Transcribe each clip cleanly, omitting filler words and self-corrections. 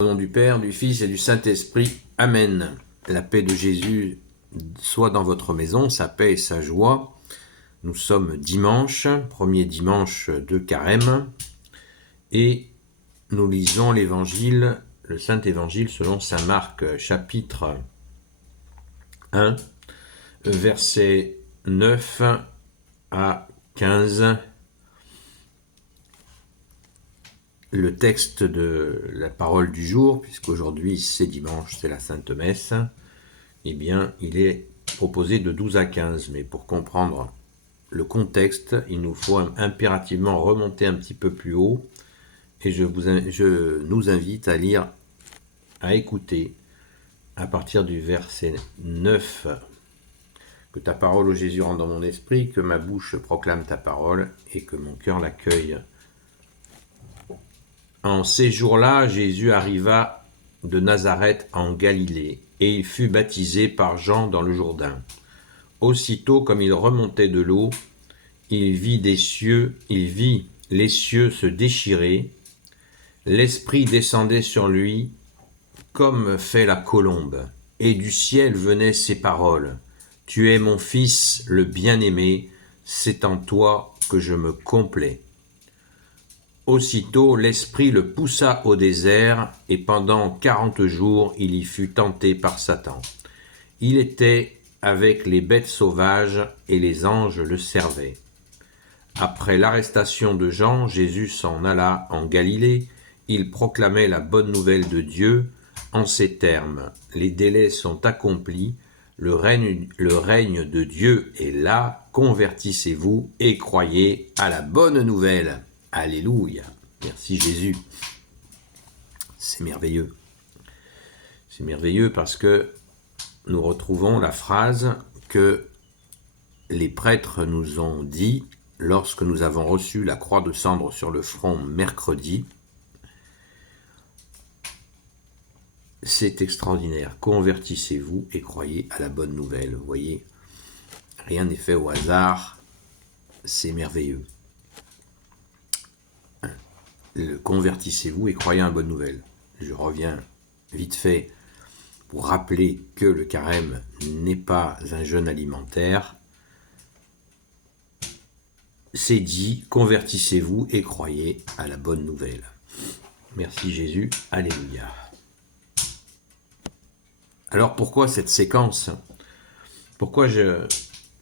Au nom du Père, du Fils et du Saint-Esprit. Amen. La paix de Jésus soit dans votre maison, sa paix et sa joie. Nous sommes dimanche, premier dimanche de Carême, et nous lisons l'Évangile, le Saint-Évangile selon saint Marc, chapitre 1, versets 9 à 15. Le texte de la parole du jour, puisqu'aujourd'hui c'est dimanche, c'est la Sainte Messe, eh bien il est proposé de 12 à 15, mais pour comprendre le contexte, il nous faut impérativement remonter un petit peu plus haut, et je nous invite à lire, à écouter, à partir du verset 9, que ta parole, ô Jésus, rentre dans mon esprit, que ma bouche proclame ta parole, et que mon cœur l'accueille. En ces jours-là, Jésus arriva de Nazareth en Galilée, et il fut baptisé par Jean dans le Jourdain. Aussitôt, comme il remontait de l'eau, il vit les cieux se déchirer, l'Esprit descendait sur lui comme fait la colombe, et du ciel venaient ces paroles. Tu es mon Fils, le bien-aimé, c'est en toi que je me complais. Aussitôt l'Esprit le poussa au désert, et pendant 40 jours il y fut tenté par Satan. Il était avec les bêtes sauvages, et les anges le servaient. Après l'arrestation de Jean, Jésus s'en alla en Galilée. Il proclamait la bonne nouvelle de Dieu en ces termes. Les délais sont accomplis, le règne de Dieu est là, convertissez-vous et croyez à la bonne nouvelle. Alléluia. Merci Jésus. C'est merveilleux. C'est merveilleux parce que nous retrouvons la phrase que les prêtres nous ont dit lorsque nous avons reçu la croix de cendre sur le front mercredi. C'est extraordinaire. Convertissez-vous et croyez à la bonne nouvelle. Vous voyez, rien n'est fait au hasard. C'est merveilleux. Convertissez-vous et croyez à la bonne nouvelle. Je reviens vite fait pour rappeler que le carême n'est pas un jeûne alimentaire. C'est dit, convertissez-vous et croyez à la bonne nouvelle. Merci Jésus, alléluia. Alors pourquoi cette séquence ?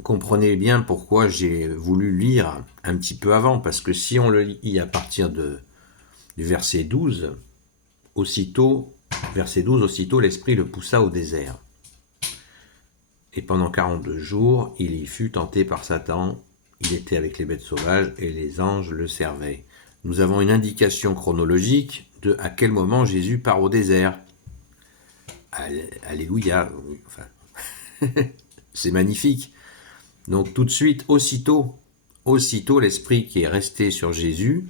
Comprenez bien pourquoi j'ai voulu lire un petit peu avant, parce que si on le lit à partir du verset 12, aussitôt l'Esprit le poussa au désert. Et pendant 42 jours, il y fut tenté par Satan. Il était avec les bêtes sauvages et les anges le servaient. Nous avons une indication chronologique de à quel moment Jésus part au désert. Alléluia. Enfin, c'est magnifique. Donc tout de suite, aussitôt, l'Esprit qui est resté sur Jésus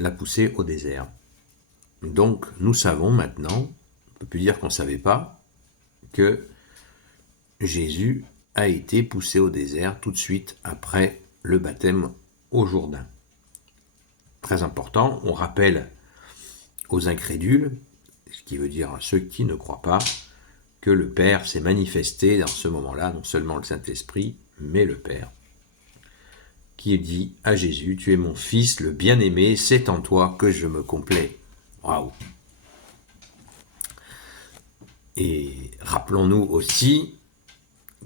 l'a poussé au désert. Donc nous savons maintenant, on ne peut plus dire qu'on ne savait pas, que Jésus a été poussé au désert tout de suite après le baptême au Jourdain. Très important, on rappelle aux incrédules, ce qui veut dire à ceux qui ne croient pas, que le Père s'est manifesté dans ce moment-là, non seulement le Saint-Esprit, mais le Père, qui dit à Jésus, tu es mon Fils, le bien-aimé, c'est en toi que je me complais. Waouh! Et rappelons-nous aussi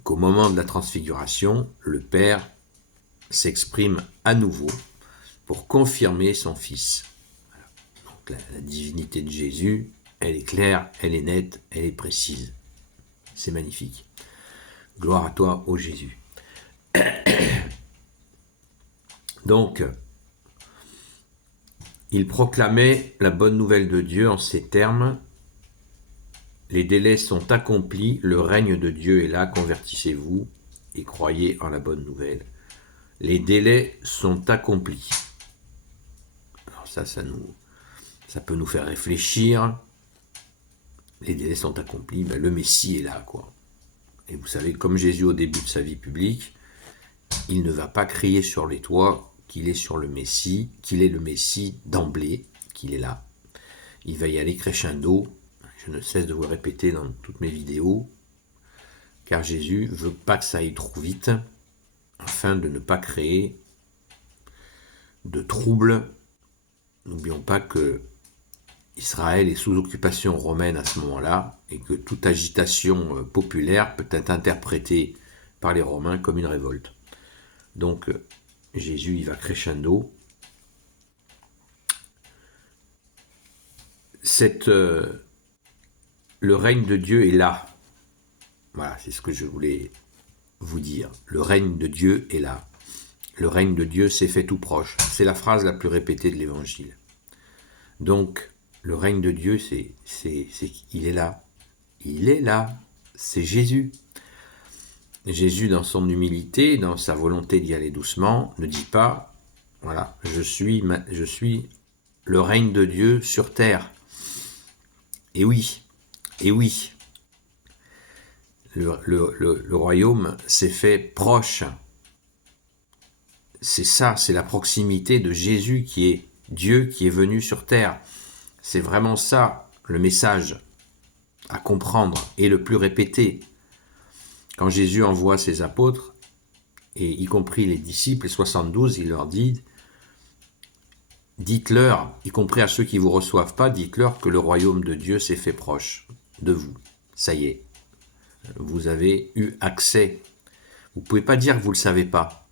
qu'au moment de la transfiguration, le Père s'exprime à nouveau pour confirmer son Fils. Donc la divinité de Jésus, elle est claire, elle est nette, elle est précise. C'est magnifique. Gloire à toi, ô Jésus. Donc, il proclamait la bonne nouvelle de Dieu en ces termes. Les délais sont accomplis, le règne de Dieu est là, convertissez-vous et croyez en la bonne nouvelle. Les délais sont accomplis. Alors ça peut nous faire réfléchir. Les délais sont accomplis, le Messie est là, quoi. Et vous savez, comme Jésus au début de sa vie publique, il ne va pas crier sur les toits qu'il est le Messie d'emblée, qu'il est là. il va y aller crescendo. Je ne cesse de vous le répéter dans toutes mes vidéos, car Jésus ne veut pas que ça aille trop vite, afin de ne pas créer de troubles. N'oublions pas que Israël est sous occupation romaine à ce moment-là, et que toute agitation populaire peut être interprétée par les Romains comme une révolte. Donc Jésus, il va crescendo. Le règne de Dieu est là. Voilà, c'est ce que je voulais vous dire. Le règne de Dieu est là. Le règne de Dieu s'est fait tout proche. C'est la phrase la plus répétée de l'Évangile. Donc, le règne de Dieu, il est là. Il est là. C'est Jésus. Jésus, dans son humilité, dans sa volonté d'y aller doucement, ne dit pas, voilà, je suis le règne de Dieu sur terre. Et oui, le royaume s'est fait proche. C'est ça, c'est la proximité de Jésus qui est Dieu qui est venu sur terre. C'est vraiment ça le message à comprendre et le plus répété. Quand Jésus envoie ses apôtres, et y compris les disciples, les 72, il leur dit, dites-leur, y compris à ceux qui ne vous reçoivent pas, dites-leur que le royaume de Dieu s'est fait proche de vous. Ça y est, vous avez eu accès. Vous ne pouvez pas dire que vous ne le savez pas.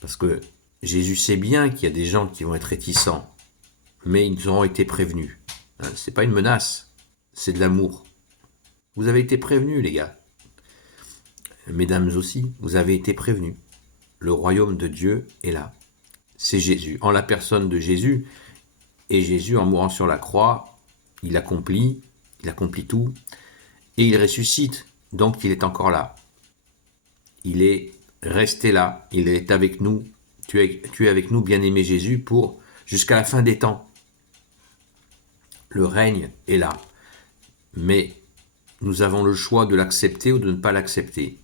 Parce que Jésus sait bien qu'il y a des gens qui vont être réticents, mais ils auront été prévenus. Ce n'est pas une menace, c'est de l'amour. Vous avez été prévenus, les gars. Mesdames aussi, vous avez été prévenus. Le royaume de Dieu est là. C'est Jésus. En la personne de Jésus, et Jésus, en mourant sur la croix, il accomplit tout, et il ressuscite. Donc il est encore là. Il est resté là. Il est avec nous. Tu es avec nous, bien-aimé Jésus, pour jusqu'à la fin des temps. Le règne est là. Mais nous avons le choix de l'accepter ou de ne pas l'accepter.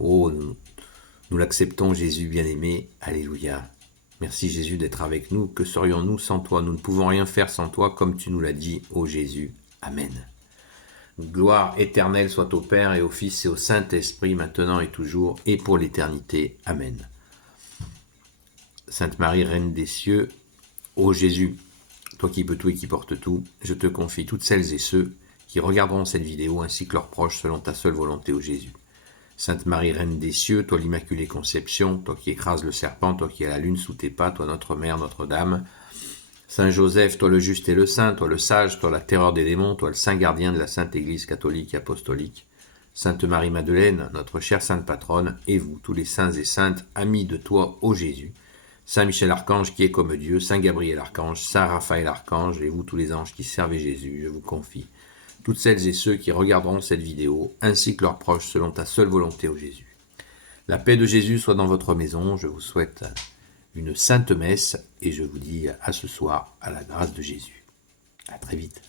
Oh, nous l'acceptons, Jésus bien-aimé. Alléluia. Merci Jésus d'être avec nous. Que serions-nous sans toi? Nous ne pouvons rien faire sans toi, comme tu nous l'as dit, ô Jésus. Amen. Gloire éternelle soit au Père et au Fils et au Saint-Esprit, maintenant et toujours, et pour l'éternité. Amen. Sainte Marie, Reine des cieux, ô Jésus, toi qui peux tout et qui portes tout, je te confie toutes celles et ceux qui regarderont cette vidéo ainsi que leurs proches selon ta seule volonté, ô Jésus. Sainte Marie, Reine des cieux, toi l'Immaculée Conception, toi qui écrases le serpent, toi qui as la lune sous tes pas, toi notre Mère, Notre-Dame. Saint Joseph, toi le juste et le saint, toi le sage, toi la terreur des démons, toi le saint gardien de la Sainte Église catholique et apostolique. Sainte Marie-Madeleine, notre chère sainte patronne, et vous, tous les saints et saintes, amis de toi, ô Jésus. Saint Michel Archange qui est comme Dieu, Saint Gabriel Archange, Saint Raphaël Archange, et vous tous les anges qui servez Jésus, je vous confie toutes celles et ceux qui regarderont cette vidéo, ainsi que leurs proches, selon ta seule volonté, ô Jésus. La paix de Jésus soit dans votre maison. Je vous souhaite une sainte messe et je vous dis à ce soir, à la grâce de Jésus. À très vite.